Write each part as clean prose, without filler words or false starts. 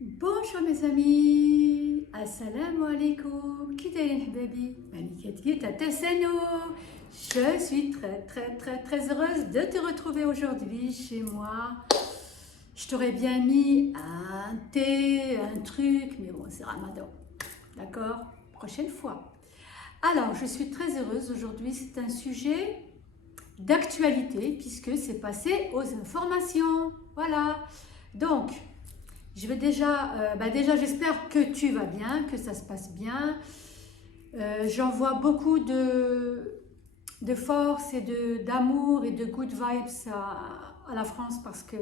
Bonjour mes amis, assalamu alaikum, qui est baby, je suis très heureuse de te retrouver aujourd'hui chez moi. Je t'aurais bien mis un thé, un truc, mais bon, c'est Ramadan, d'accord? Prochaine fois. Alors, je suis très heureuse aujourd'hui, c'est un sujet d'actualité puisque c'est passé aux informations, voilà. Donc, je vais déjà j'espère que tu vas bien, que ça se passe bien. J'envoie beaucoup de force et d'amour et de good vibes à la France parce que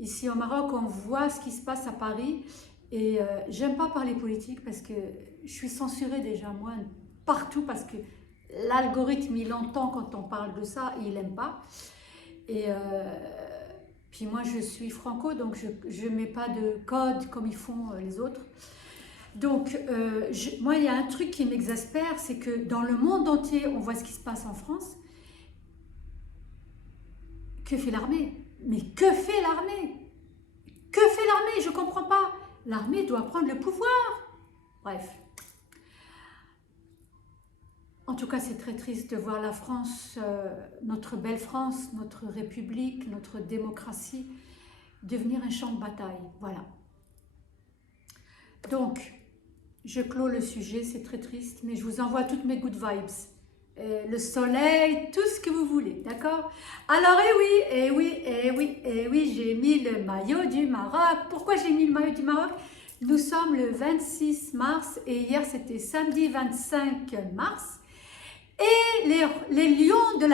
ici au Maroc, on voit ce qui se passe à Paris et j'aime pas parler politique parce que je suis censurée déjà moi partout parce que l'algorithme il entend quand on parle de ça et il aime pas. Et puis moi je suis franco donc je mets pas de code comme ils font les autres. Donc moi il y a un truc qui m'exaspère, c'est que dans le monde entier on voit ce qui se passe en France. Que fait l'armée? Mais que fait l'armée? Que fait l'armée? Je comprends pas. L'armée doit prendre le pouvoir. Bref. En tout cas, c'est très triste de voir la France, notre belle France, notre République, notre démocratie, devenir un champ de bataille. Voilà. Donc, je clôt le sujet, c'est très triste, mais je vous envoie toutes mes good vibes. Le soleil, tout ce que vous voulez, d'accord? Alors, j'ai mis le maillot du Maroc. Pourquoi j'ai mis le maillot du Maroc? Nous sommes le 26 mars et hier c'était samedi 25 mars. Et les lions de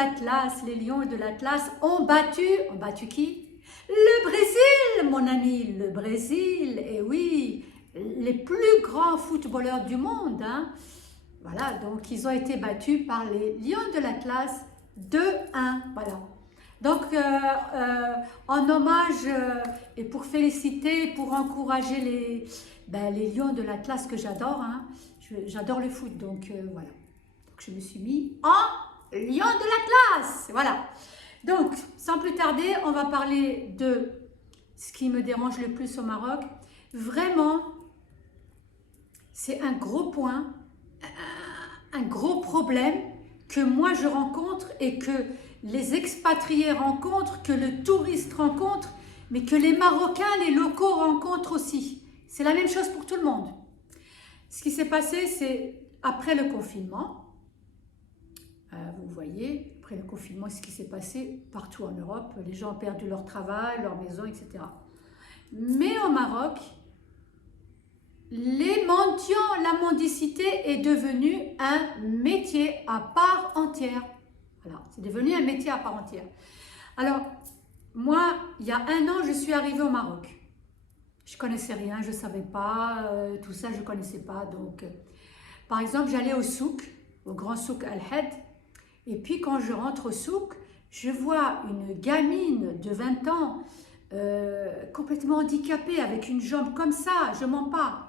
l'Atlas ont battu qui? Le Brésil, mon ami, le Brésil, et oui, les plus grands footballeurs du monde, hein. Voilà, donc ils ont été battus par les lions de l'Atlas 2-1, voilà. Donc, en hommage et pour féliciter, pour encourager les lions de l'Atlas que j'adore, hein. J'adore le foot, donc voilà. Donc, je me suis mis en lion de l'Atlas, voilà. Donc, sans plus tarder, on va parler de ce qui me dérange le plus au Maroc. Vraiment, c'est un gros point, un gros problème que moi je rencontre et que les expatriés rencontrent, que le touriste rencontre, mais que les Marocains, les locaux rencontrent aussi. C'est la même chose pour tout le monde. Ce qui s'est passé, c'est après le confinement. Vous voyez, après le confinement, ce qui s'est passé partout en Europe. Les gens ont perdu leur travail, leur maison, etc. Mais au Maroc, les mendiants, la mendicité est devenue un métier à part entière. Voilà, c'est devenu un métier à part entière. Alors, moi, il y a un an, je suis arrivée au Maroc. Je connaissais rien, je ne savais pas, tout ça, je ne connaissais pas. Donc, par exemple, j'allais au souk, au grand souk Al-Had, et puis quand je rentre au souk, je vois une gamine de 20 ans, complètement handicapée, avec une jambe comme ça, je mens pas.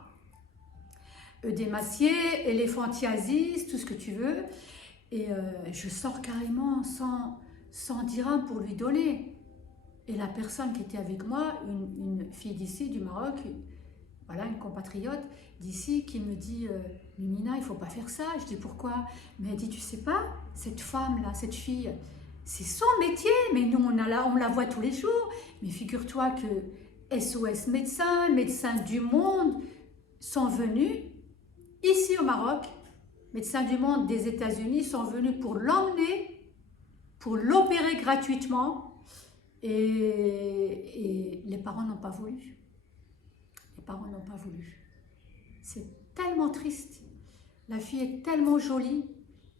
Œdémaciée, éléphantiasis, tout ce que tu veux. Et je sors carrément sans dirham pour lui donner. Et la personne qui était avec moi, une fille d'ici, du Maroc, voilà, une compatriote d'ici, qui me dit « Mimina, il ne faut pas faire ça ». Je dis « Pourquoi ?» Mais elle dit « Tu sais pas, cette femme-là, cette fille, c'est son métier, mais nous, on la voit tous les jours. Mais figure-toi que SOS médecins du monde sont venus ici au Maroc. Médecins du monde des États-Unis sont venus pour l'emmener, pour l'opérer gratuitement. Et les parents n'ont pas voulu. Les parents n'ont pas voulu. C'est tellement triste. La fille est tellement jolie.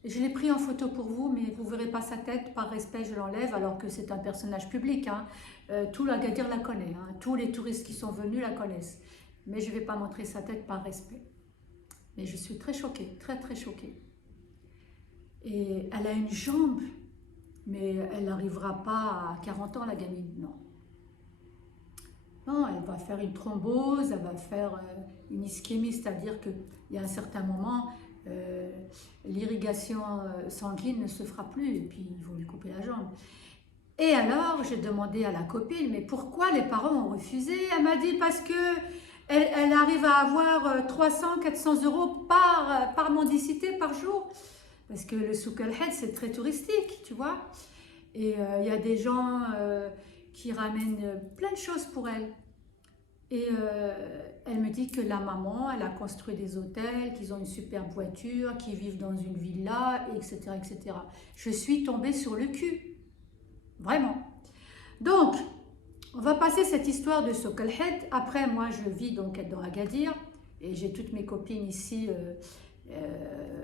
Je l'ai pris en photo pour vous, mais vous ne verrez pas sa tête. Par respect, je l'enlève, alors que c'est un personnage public, hein. Tout l'Agadir la connaît, hein. Tous les touristes qui sont venus la connaissent. Mais je ne vais pas montrer sa tête par respect. Mais je suis très choquée, très choquée. Et elle a une jambe, mais elle n'arrivera pas à 40 ans, la gamine, non. Non, elle va faire une thrombose, elle va faire une ischémie, c'est-à-dire qu'il y a un certain moment, l'irrigation sanguine ne se fera plus, et puis ils vont lui couper la jambe. Et alors, j'ai demandé à la copine, mais pourquoi les parents ont refusé? Elle m'a dit, parce que elle arrive à avoir 300, 400 euros par mendicité par jour. Parce que le souk el-Had, c'est très touristique, tu vois. Et il y a des gens qui ramènent plein de choses pour elle. Et elle me dit que la maman, elle a construit des hôtels, qu'ils ont une superbe voiture, qu'ils vivent dans une villa, etc., etc. Je suis tombée sur le cul. Vraiment. Donc, on va passer cette histoire de souk el-Had. Après, moi, je vis donc dans Agadir et j'ai toutes mes copines ici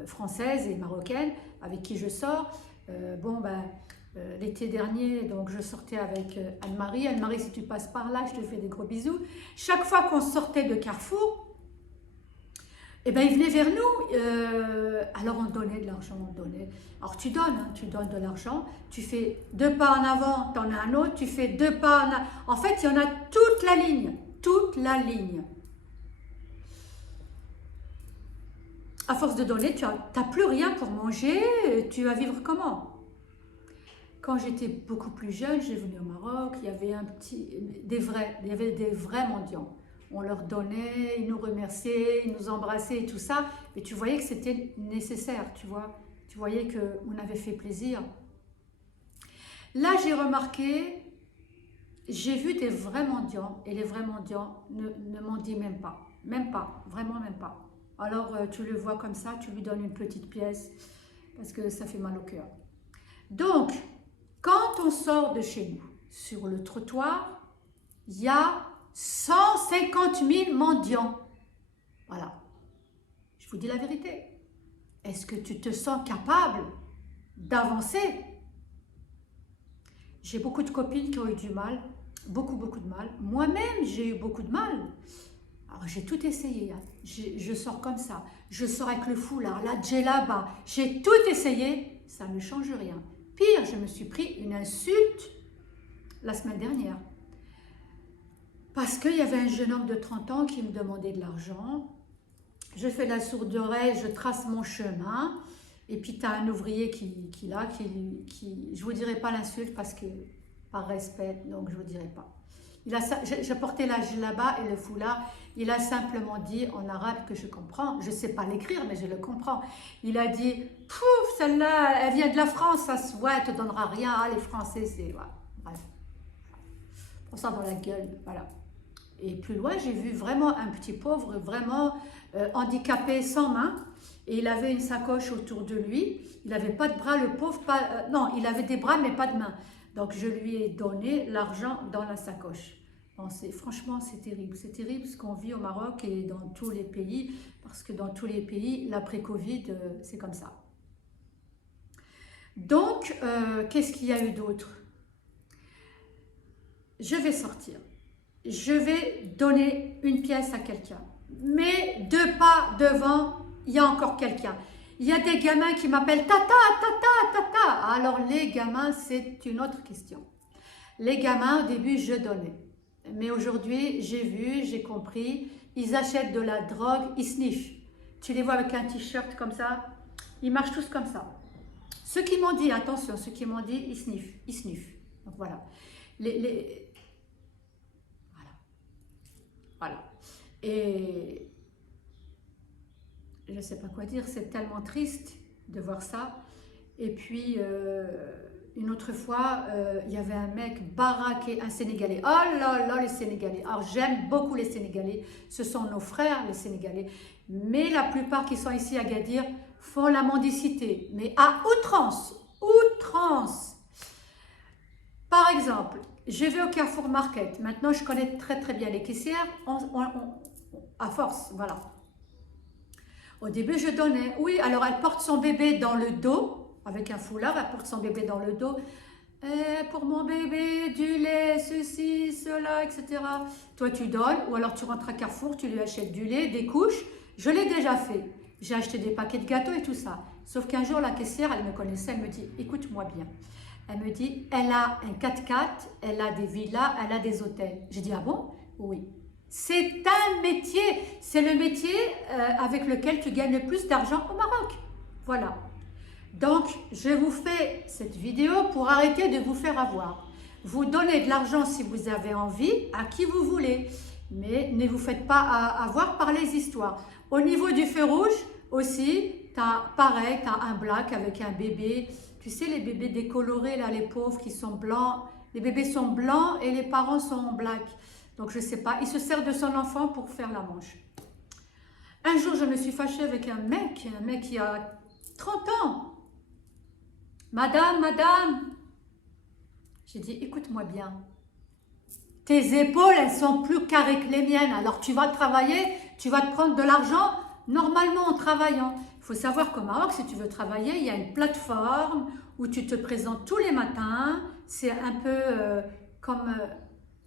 françaises et marocaines avec qui je sors. L'été dernier, donc je sortais avec Anne-Marie. Anne-Marie, si tu passes par là, je te fais des gros bisous. Chaque fois qu'on sortait de Carrefour, eh ben, ils venaient vers nous. Alors, on donnait de l'argent, on donnait. Alors, tu donnes, hein, tu donnes de l'argent. Tu fais 2 pas en avant, tu en as un autre. Tu fais 2 pas en avant. En fait, il y en a toute la ligne. Toute la ligne. À force de donner, tu n'as plus rien pour manger. Tu vas vivre comment? Quand j'étais beaucoup plus jeune, j'ai venu au Maroc, il y avait il y avait des vrais mendiants. On leur donnait, ils nous remerciaient, ils nous embrassaient et tout ça. Mais tu voyais que c'était nécessaire, tu vois. Tu voyais qu'on avait fait plaisir. Là, j'ai remarqué, j'ai vu des vrais mendiants. Et les vrais mendiants ne mendient même pas. Même pas, vraiment même pas. Alors, tu le vois comme ça, tu lui donnes une petite pièce parce que ça fait mal au cœur. Donc, quand on sort de chez nous, sur le trottoir, il y a 150 000 mendiants. Voilà. Je vous dis la vérité. Est-ce que tu te sens capable d'avancer? J'ai beaucoup de copines qui ont eu du mal, beaucoup de mal. Moi-même, j'ai eu beaucoup de mal. Alors, j'ai tout essayé. Hein. Je sors comme ça. Je sors avec le foulard, la djellaba. J'ai tout essayé. Ça ne change rien. Pire, je me suis pris une insulte la semaine dernière. Parce qu'il y avait un jeune homme de 30 ans qui me demandait de l'argent. Je fais la sourde oreille, je trace mon chemin. Et puis, tu as un ouvrier qui je ne vous dirai pas l'insulte parce que, par respect, donc je ne vous dirai pas. J'ai porté la djellaba et le foulard. Il a simplement dit en arabe que je comprends. Je ne sais pas l'écrire, mais je le comprends. Il a dit, pouf, celle-là, elle vient de la France, ça se voit, elle ne te donnera rien. Ah, les Français, c'est... Voilà. Bref. Pour ça dans la gueule, voilà. Et plus loin, j'ai vu vraiment un petit pauvre, vraiment handicapé, sans main. Et il avait une sacoche autour de lui. Il n'avait pas de bras, le pauvre. Non, il avait des bras, mais pas de main. Donc, je lui ai donné l'argent dans la sacoche. Bon, franchement, c'est terrible. C'est terrible ce qu'on vit au Maroc et dans tous les pays. Parce que dans tous les pays, l'après-Covid, c'est comme ça. Donc, qu'est-ce qu'il y a eu d'autre? Je vais sortir. Je vais donner une pièce à quelqu'un. Mais 2 pas devant, il y a encore quelqu'un. Il y a des gamins qui m'appellent tata, tata, tata. Alors les gamins, c'est une autre question. Les gamins, au début, je donnais. Mais aujourd'hui, j'ai vu, j'ai compris, ils achètent de la drogue, ils sniffent. Tu les vois avec un t-shirt comme ça, ils marchent tous comme ça. Ceux qui m'ont dit, attention, ceux qui m'ont dit, ils sniffent. Donc voilà. Voilà. Et je ne sais pas quoi dire, c'est tellement triste de voir ça. Et puis, une autre fois, il y avait un mec baraqué, un Sénégalais. Oh là là, les Sénégalais. Alors, j'aime beaucoup les Sénégalais. Ce sont nos frères, les Sénégalais. Mais la plupart qui sont ici à Agadir font la mendicité. Mais à outrance. Outrance. Par exemple, je vais au Carrefour Market. Maintenant, je connais très très bien les caissières. À force, voilà. Au début, je donnais. Oui, alors elle porte son bébé dans le dos, avec un foulard, elle porte son bébé dans le dos. Pour mon bébé, du lait, ceci, cela, etc. Toi, tu donnes, ou alors tu rentres à Carrefour, tu lui achètes du lait, des couches. Je l'ai déjà fait. J'ai acheté des paquets de gâteaux et tout ça. Sauf qu'un jour, la caissière, elle me connaissait, elle me dit, écoute-moi bien. Elle me dit, elle a un 4x4, elle a des villas, elle a des hôtels. J'ai dit, ah bon? Oui. C'est un métier, c'est le métier avec lequel tu gagnes le plus d'argent au Maroc. Voilà. Donc, je vous fais cette vidéo pour arrêter de vous faire avoir. Vous donnez de l'argent si vous avez envie, à qui vous voulez. Mais ne vous faites pas avoir par les histoires. Au niveau du feu rouge aussi, pareil, tu as un black avec un bébé. Tu sais, les bébés décolorés, là, les pauvres qui sont blancs. Les bébés sont blancs et les parents sont black. Donc, je ne sais pas. Il se sert de son enfant pour faire la manche. Un jour, je me suis fâchée avec un mec qui a 30 ans. Madame, j'ai dit, écoute-moi bien. Tes épaules, elles sont plus carrées que les miennes. Alors, tu vas travailler, tu vas te prendre de l'argent normalement en travaillant. Il faut savoir qu'au Maroc, si tu veux travailler, il y a une plateforme où tu te présentes tous les matins. C'est un peu comme,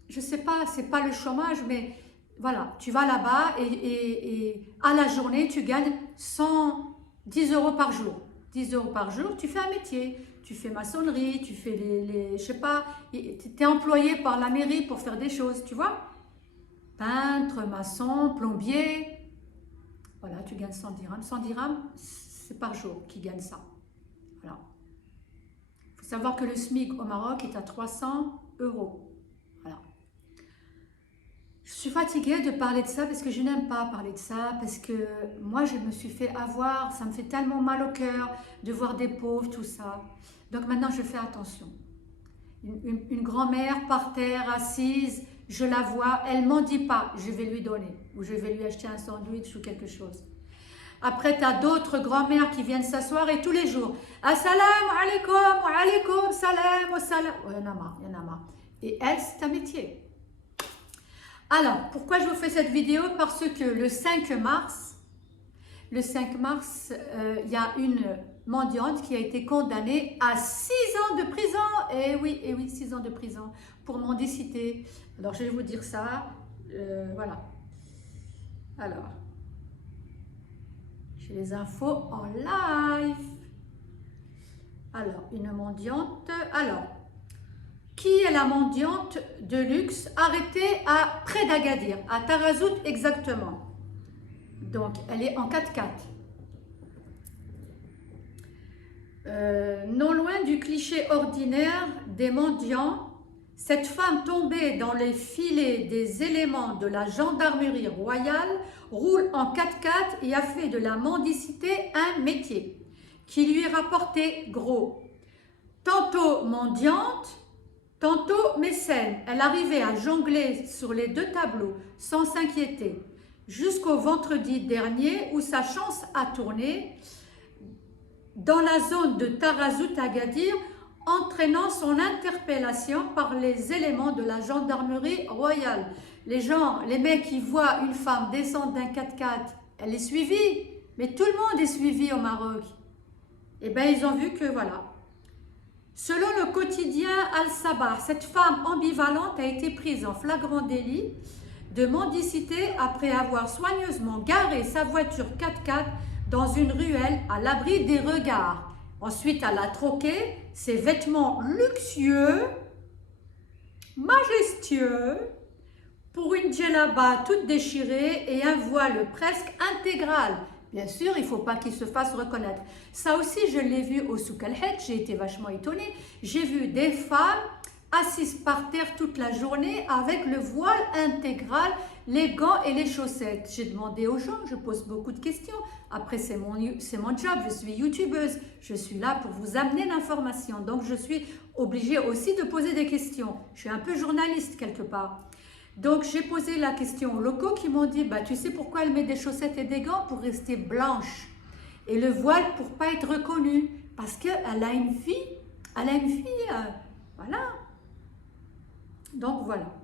je sais pas, c'est pas le chômage, mais voilà, tu vas là-bas et à la journée, tu gagnes 110 € par jour. 10 € par jour, tu fais un métier. Tu fais maçonnerie, tu fais je sais pas, tu es employé par la mairie pour faire des choses, tu vois. Peintre, maçon, plombier. Voilà, tu gagnes 100 dirhams. 100 dirhams, c'est par jour qui gagne ça. Voilà. Il faut savoir que le SMIC au Maroc est à 300 €. Voilà. Je suis fatiguée de parler de ça parce que je n'aime pas parler de ça, parce que moi je me suis fait avoir, ça me fait tellement mal au cœur de voir des pauvres, tout ça. Donc maintenant je fais attention. Une grand-mère par terre, assise, je la vois, elle m'en dit pas, je vais lui donner, ou je vais lui acheter un sandwich ou quelque chose. Après, tu as d'autres grand-mères qui viennent s'asseoir et tous les jours, assalamu alaikum, wa alaikum salam, wa salam. Oh, il y en a marre, il y en a marre. Et elle, c'est un métier. Alors, pourquoi je vous fais cette vidéo? Parce que le 5 mars, il y a une mendiante qui a été condamnée à 6 ans de prison. Et oui, 6 ans de prison pour mendicité. Alors, je vais vous dire ça. Voilà. Alors, j'ai les infos en live. Alors, une mendiante. Alors, qui est la mendiante de luxe arrêtée près d'Agadir, à Tarazout exactement. Donc, elle est en 4x4. Non loin du cliché ordinaire des mendiants, cette femme tombée dans les filets des éléments de la gendarmerie royale roule en 4x4 et a fait de la mendicité un métier qui lui est rapporté gros. Tantôt mendiante, tantôt mécène, elle arrivait à jongler sur les deux tableaux sans s'inquiéter, jusqu'au vendredi dernier où sa chance a tourné dans la zone de Tarazout Agadir, entraînant son interpellation par les éléments de la gendarmerie royale. Les mecs qui voient une femme descendre d'un 4x4, elle est suivie, mais tout le monde est suivi au Maroc. Et bien ils ont vu que voilà. Selon le quotidien Al-Sabah, cette femme ambivalente a été prise en flagrant délit de mendicité après avoir soigneusement garé sa voiture 4x4 dans une ruelle à l'abri des regards. Ensuite, elle a troqué ses vêtements luxueux, majestueux, pour une djellaba toute déchirée et un voile presque intégral. Bien sûr, il ne faut pas qu'il se fasse reconnaître. Ça aussi, je l'ai vu au Souk Al-Hedj, j'ai été vachement étonnée. J'ai vu des femmes assises par terre toute la journée avec le voile intégral, les gants et les chaussettes. J'ai demandé aux gens, je pose beaucoup de questions. Après, c'est mon job, je suis youtubeuse. Je suis là pour vous amener l'information. Donc, je suis obligée aussi de poser des questions. Je suis un peu journaliste quelque part. Donc, j'ai posé la question aux locaux qui m'ont dit, bah, tu sais pourquoi elle met des chaussettes et des gants? Pour rester blanche. Et le voile pour ne pas être reconnue. Parce qu'elle a une vie, voilà. Donc, voilà.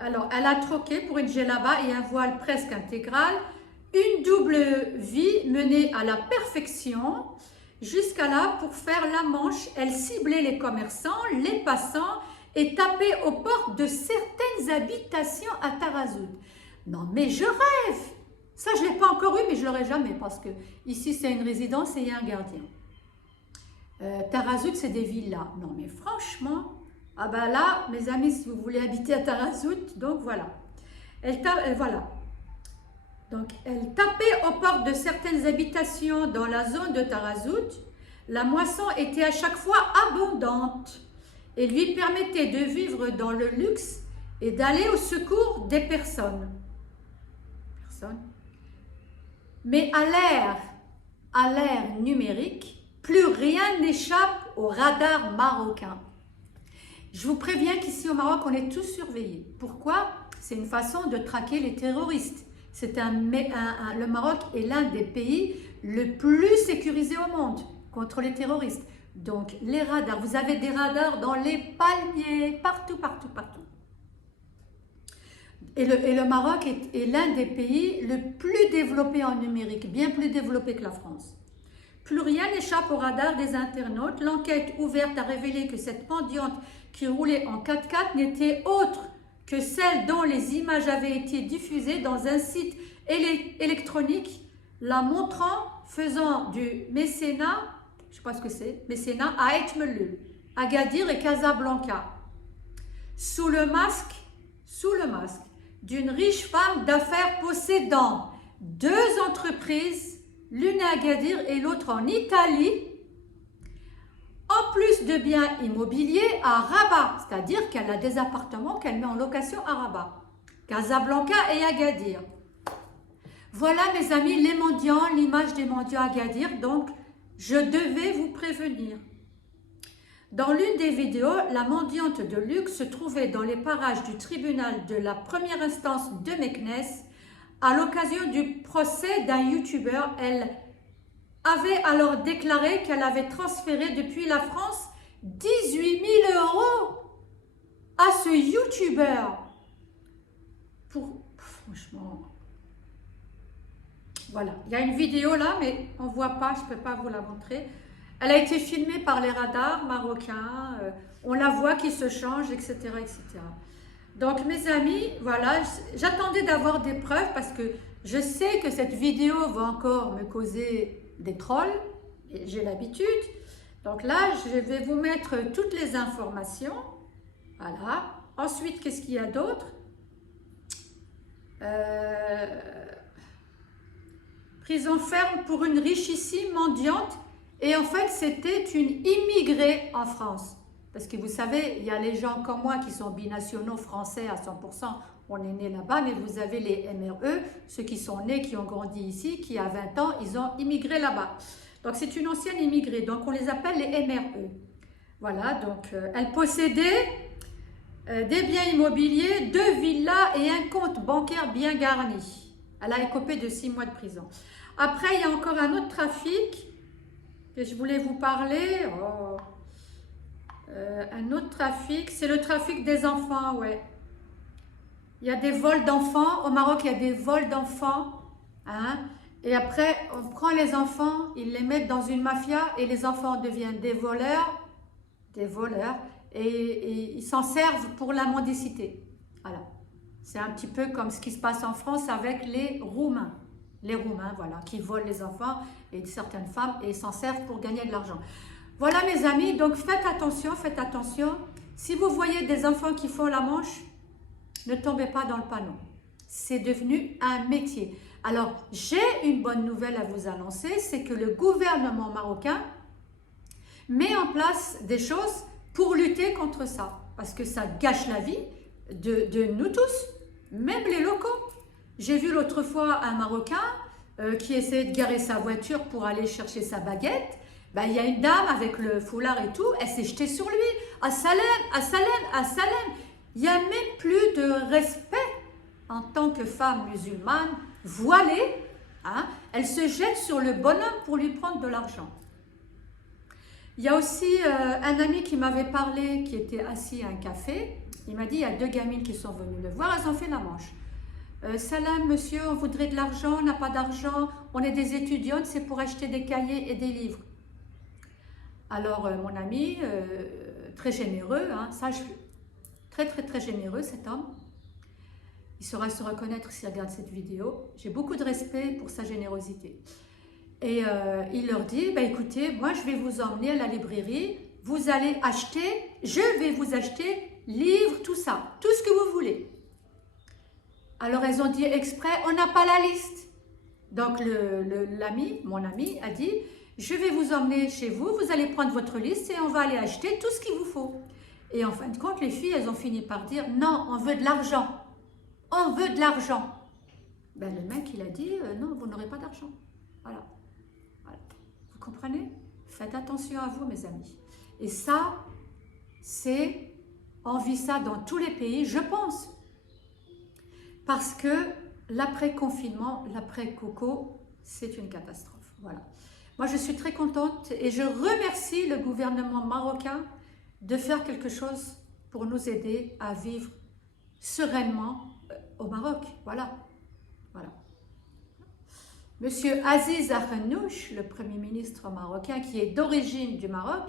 Alors, elle a troqué pour une djellaba et un voile presque intégral. Une double vie menée à la perfection. Jusqu'à là, pour faire la manche, elle ciblait les commerçants, les passants, et tapé aux portes de certaines habitations à Tarazout. Non, mais je rêve! Ça, je ne l'ai pas encore eu, mais je ne l'aurai jamais, parce que ici, c'est une résidence et il y a un gardien. Tarazout, c'est des villas. Non, mais franchement, ah ben là, mes amis, si vous voulez habiter à Tarazout, donc voilà. Voilà. Donc, elle tapait aux portes de certaines habitations dans la zone de Tarazout. La moisson était à chaque fois abondante et lui permettait de vivre dans le luxe et d'aller au secours des personnes. Mais à l'ère numérique, plus rien n'échappe au radar marocain. Je vous préviens qu'ici au Maroc, on est tous surveillés. Pourquoi? C'est une façon de traquer les terroristes. Le Maroc est l'un des pays le plus sécurisé au monde contre les terroristes. Donc les radars, vous avez des radars dans les palmiers, partout, partout, partout. Et le Maroc est l'un des pays le plus développé en numérique, bien plus développé que la France. Plus rien n'échappe au radar des internautes. L'enquête ouverte a révélé que cette mendiante qui roulait en 4x4 n'était autre que celle dont les images avaient été diffusées dans un site électronique, la montrant faisant du mécénat, je ne sais pas ce que c'est, mécénat à Et Mellul, Agadir et Casablanca, sous le masque d'une riche femme d'affaires possédant 2 entreprises, l'une à Agadir et l'autre en Italie, en plus de biens immobiliers à Rabat, c'est-à-dire qu'elle a des appartements qu'elle met en location à Rabat, Casablanca et Agadir. Voilà mes amis, les mendiants, l'image des mendiants à Agadir, donc je devais vous prévenir. Dans l'une des vidéos, la mendiante de luxe se trouvait dans les parages du tribunal de la première instance de Meknès à l'occasion du procès d'un youtubeur. Elle avait alors déclaré qu'elle avait transféré depuis la France 18 000 € à ce youtubeur. Franchement, voilà, il y a une vidéo là, mais on ne voit pas, je ne peux pas vous la montrer. Elle a été filmée par les radars marocains, on la voit qui se change, etc., etc. Donc mes amis, voilà, j'attendais d'avoir des preuves parce que je sais que cette vidéo va encore me causer des trolls, et j'ai l'habitude. Donc là, je vais vous mettre toutes les informations. Voilà. Ensuite, qu'est-ce qu'il y a d'autre? Prison ferme pour une richissime mendiante. Et en fait, c'était une immigrée en France. Parce que vous savez, il y a les gens comme moi qui sont binationaux français à 100%, on est né là-bas, mais vous avez les MRE, ceux qui sont nés, qui ont grandi ici, qui à 20 ans, ils ont immigré là-bas. Donc c'est une ancienne immigrée, donc on les appelle les MRE. Voilà, donc elle possédait des biens immobiliers, 2 villas et un compte bancaire bien garni. Elle a écopé de 6 mois de prison. Après, il y a encore un autre trafic que je voulais vous parler. Un autre trafic, c'est le trafic des enfants, ouais. Il y a des vols d'enfants. Au Maroc, il y a des vols d'enfants. Hein? Et après, on prend les enfants, ils les mettent dans une mafia et les enfants deviennent des voleurs, et ils s'en servent pour la mendicité. Voilà. C'est un petit peu comme ce qui se passe en France avec les Roumains. Les Roumains, voilà, qui volent les enfants et certaines femmes et s'en servent pour gagner de l'argent. Voilà mes amis, donc faites attention, faites attention. Si vous voyez des enfants qui font la manche, ne tombez pas dans le panneau. C'est devenu un métier. Alors, j'ai une bonne nouvelle à vous annoncer, c'est que le gouvernement marocain met en place des choses pour lutter contre ça. Parce que ça gâche la vie de nous tous, même les locaux. J'ai vu l'autre fois un Marocain qui essayait de garer sa voiture pour aller chercher sa baguette. Ben, il y a une dame avec le foulard et tout, elle s'est jetée sur lui. À Salem, à Salem, à Salem. Il n'y a même plus de respect en tant que femme musulmane voilée. Hein, elle se jette sur le bonhomme pour lui prendre de l'argent. Il y a aussi un ami qui m'avait parlé, qui était assis à un café. Il m'a dit, il y a 2 gamines qui sont venues le voir, elles ont fait la manche. Salam monsieur, on voudrait de l'argent, on n'a pas d'argent, on est des étudiantes, c'est pour acheter des cahiers et des livres. Alors mon ami, très généreux, hein, très généreux cet homme, il saura se reconnaître s'il regarde cette vidéo. J'ai beaucoup de respect pour sa générosité. Et il leur dit, bah, écoutez, moi je vais vous emmener à la librairie, vous allez acheter, je vais vous acheter livres, tout ça, tout ce que vous voulez. Alors elles ont dit exprès, on n'a pas la liste. Donc mon ami a dit, je vais vous emmener chez vous, vous allez prendre votre liste et on va aller acheter tout ce qu'il vous faut. Et en fin de compte, les filles, elles ont fini par dire, non, on veut de l'argent. On veut de l'argent. Ben, le mec, il a dit, non, vous n'aurez pas d'argent. Voilà. Voilà. Vous comprenez? Faites attention à vous, mes amis. Et ça, c'est, on vit ça dans tous les pays, je pense. Parce que l'après-confinement, l'après-coco, c'est une catastrophe. Voilà. Moi, je suis très contente et je remercie le gouvernement marocain de faire quelque chose pour nous aider à vivre sereinement au Maroc. Voilà. Voilà. Monsieur Aziz Akhnouch, le Premier ministre marocain, qui est d'origine du Maroc,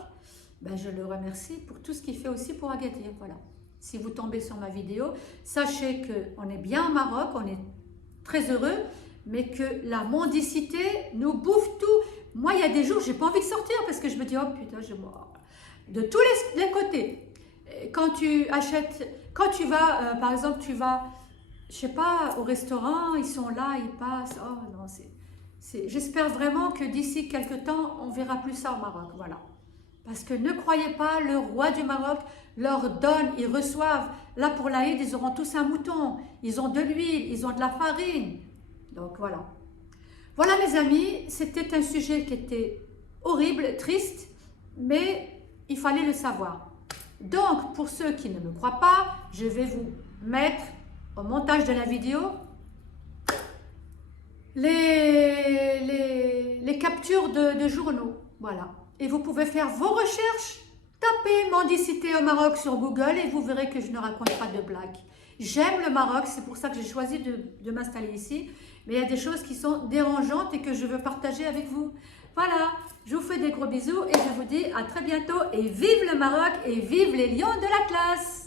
ben je le remercie pour tout ce qu'il fait aussi pour Agadir. Voilà. Si vous tombez sur ma vidéo, sachez qu'on est bien au Maroc, on est très heureux, mais que la mendicité nous bouffe tout. Moi, il y a des jours, j'ai pas envie de sortir parce que je me dis, oh putain, je mors. De tous les côtés. Quand tu achètes, quand tu vas, par exemple, tu vas, je sais pas, au restaurant, ils sont là, ils passent. Oh non, j'espère vraiment que d'ici quelques temps, on verra plus ça au Maroc. Voilà. Parce que ne croyez pas, le roi du Maroc leur donne, ils reçoivent. Là, pour l'Aïd, ils auront tous un mouton. Ils ont de l'huile, ils ont de la farine. Donc, voilà. Voilà, mes amis, c'était un sujet qui était horrible, triste, mais il fallait le savoir. Donc, pour ceux qui ne me croient pas, je vais vous mettre au montage de la vidéo les captures de journaux. Voilà. Et vous pouvez faire vos recherches. Tapez mendicité au Maroc sur Google et vous verrez que je ne raconte pas de blagues. J'aime le Maroc, c'est pour ça que j'ai choisi de m'installer ici. Mais il y a des choses qui sont dérangeantes et que je veux partager avec vous. Voilà, je vous fais des gros bisous et je vous dis à très bientôt. Et vive le Maroc et vive les lions de la classe!